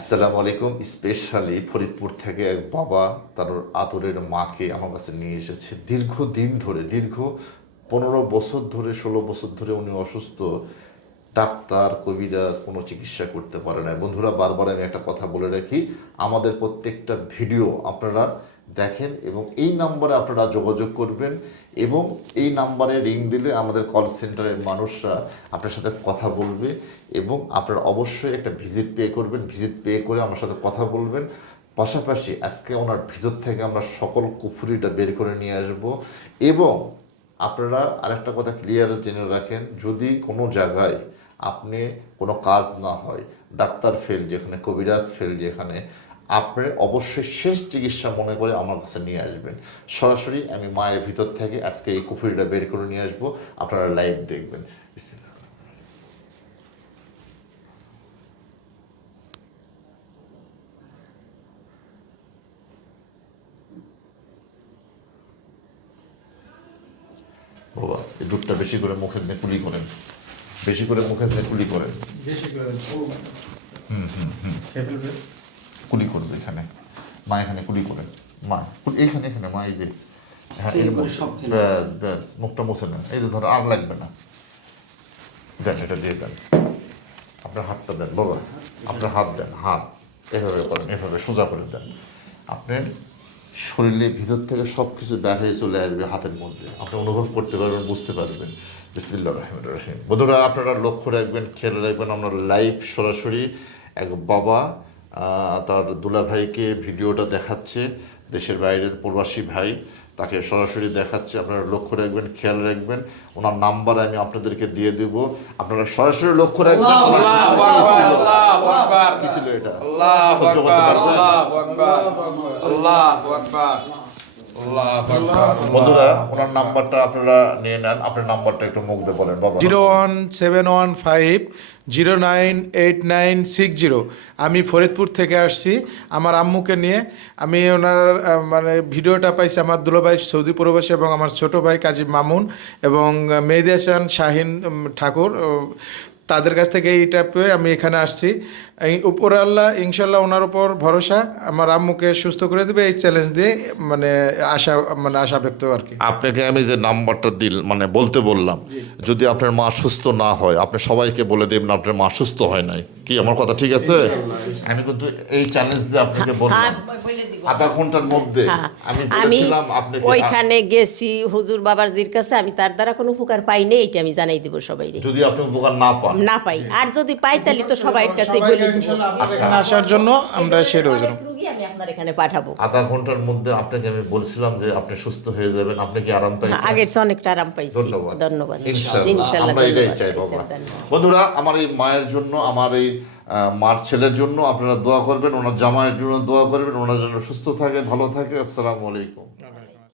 আসসালামু আলাইকুম। স্পেশালি ফরিদপুর থেকে এক বাবা তার আতরের মাকে আমার কাছে নিয়ে এসেছে। দীর্ঘ দিন ধরে, দীর্ঘ পনেরো বছর ধরে, ষোলো বছর ধরে উনি অসুস্থ। ডাক্তার কবিরাজ কোনো চিকিৎসা করতে পারে না বন্ধুরা, বারবার আমি একটা কথা বলে রাখি, আমাদের প্রত্যেকটা ভিডিও আপনারা দেখেন এবং এই নাম্বারে আপনারা যোগাযোগ করবেন এবং এই নাম্বারে রিং দিলে আমাদের কল সেন্টারের মানুষরা আপনার সাথে কথা বলবে এবং আপনারা অবশ্যই একটা ভিজিট পে করবেন ভিজিট পে করে আমার সাথে কথা বলবেন। পাশাপাশি আজকে ওনার ভিতর থেকে আমরা সকল কুফুরিটা বের করে নিয়ে আসব এবং আপনারা আরেকটা কথা ক্লিয়ার জেনে রাখেন, যদি কোনো জায়গায় আপনি কোনো কাজ না হয়, ডাক্তার ফেল যেখানে, কবিরাজ ফেল যেখানে আপনি অবশ্যই শেষ চিকিৎসা মনে করে আমার কাছে নিয়ে আসবেন। সরাসরি আমি মায়ের ভিতর থেকে আজকে এই কুফুরিটা বের করে নিয়ে আসব। আপনারা লাইভ দেখবেন। বাবা এই দুধটা বেশি করে মুখে দিয়ে কুলি করেন। বেশি করে মুখে দিয়ে কুলি করেন। বেশি করে খেয়ে ফেলবে? কুলি করবে এখানে। মা এখানে কুলি করে। মা এইখানে এখানে মা এই যে। হ্যাঁ এর ব্যাস ব্যাস মুখটা মুছে নেন। এই যে ধরো আর লাগবে না। দেন এটা দিয়ে দেন। আপনার হাতটা দেন বাবা। আপনার হাত দেন হাত। এভাবে করেন এভাবে সোজা করে দেন। আপনার শরীরের ভিতর থেকে সব কিছু বের হয়ে চলে আসবে হাতের মধ্যে। আপনি অনুভব করতে পারবেন বুঝতে পারবেন। বিসমিল্লা রহমান রহিম। বন্ধুরা আপনারা লক্ষ্য রাখবেন খেয়াল রাখবেন আমরা লাইভ সরাসরি এক বাবা তার দুলা ভাইকে ভিডিওটা দেখাচ্ছে দেশের বাইরের প্রবাসী ভাই তাকে সরাসরি দেখাচ্ছে আপনারা লক্ষ্য রাখবেন খেয়াল রাখবেন ওনার নাম্বার আমি আপনাদেরকে দিয়ে দেব। আপনারা সরাসরি লক্ষ্য রাখবেন কি ছিল? এটা? সহ্য করতে পারবেন? বন্ধুরা ওনার নাম্বারটা আপনারা নিয়ে নেন। আপনার নাম্বারটা একটু মুখ দিয়ে বলেন বাবা। Zero one seven one five zero nine eight nine six zero. আমি ফরিদপুর থেকে আসছি। আমার আম্মুকে নিয়ে আমি ওনার মানে ভিডিওটা পাইছি আমার দুলো ভাই সৌদি প্রবাসী এবং আমার ছোট ভাই কাজী মামুন এবং মেহেদি হাসান শাহিন ঠাকুর। তাদের কাছ থেকে এইটা পেয়ে আমি এখানে আসছি। এই উপর আল্লাহ ইনশাল্লাহ ওনার উপর ভরসা আমার আম্মুকে সুস্থ করে দেবে এই চ্যালেঞ্জ দিয়ে মানে আশা মানে আশা ব্যক্ত আর কি। আপনাকে আমি যে নাম্বারটা দিল মানে বলতে বললাম যদি আপনার মা সুস্থ না হয় আপনি সবাইকে বলে দেবেন আপনার মা সুস্থ হয় নাই। কি আমার কথা ঠিক আছে? আমি কিন্তু এই চ্যালেঞ্জ দিয়ে আপনাকে হ্যাঁ বললাম। বলে দিব আধা ঘণ্টার মধ্যে হ্যাঁ। আমি বলেছিলাম ওইখানে গেছি হুজুর বাবার জির কাছে আমি তার দ্বারা কোনো উপকার পাই নাই এটা আমি জানাই দিব সবাই যদি আপনি উপকার না পান। না পাই। আর যদি পাই তাহলে তো সবার কাছে বলি। আসার জন্য আমরা সেটা অনেক রুগী আমি আপনার এখানে পাঠাবো। আধা ঘণ্টার মধ্যে আপনাকে আমি বলছিলাম যে আপনি সুস্থ হয়ে যাবেন আপনি কি আরাম পাইছেন? আগের চেয়ে অনেকটা আরাম পাইছি। ধন্যবাদ। ধন্যবাদ। ইনশাআল্লাহ আমরা এটাই চাই বাবা বন্ধুরা আমার এই মায়ের জন্য আমার এই মার ছেলের জন্য আপনারা দোয়া করবেন ওনার জামাইয়ের জন্য দোয়া করবেন ওনার জন্য সুস্থ থাকে ভালো থাকে। আসসালামু আলাইকুম।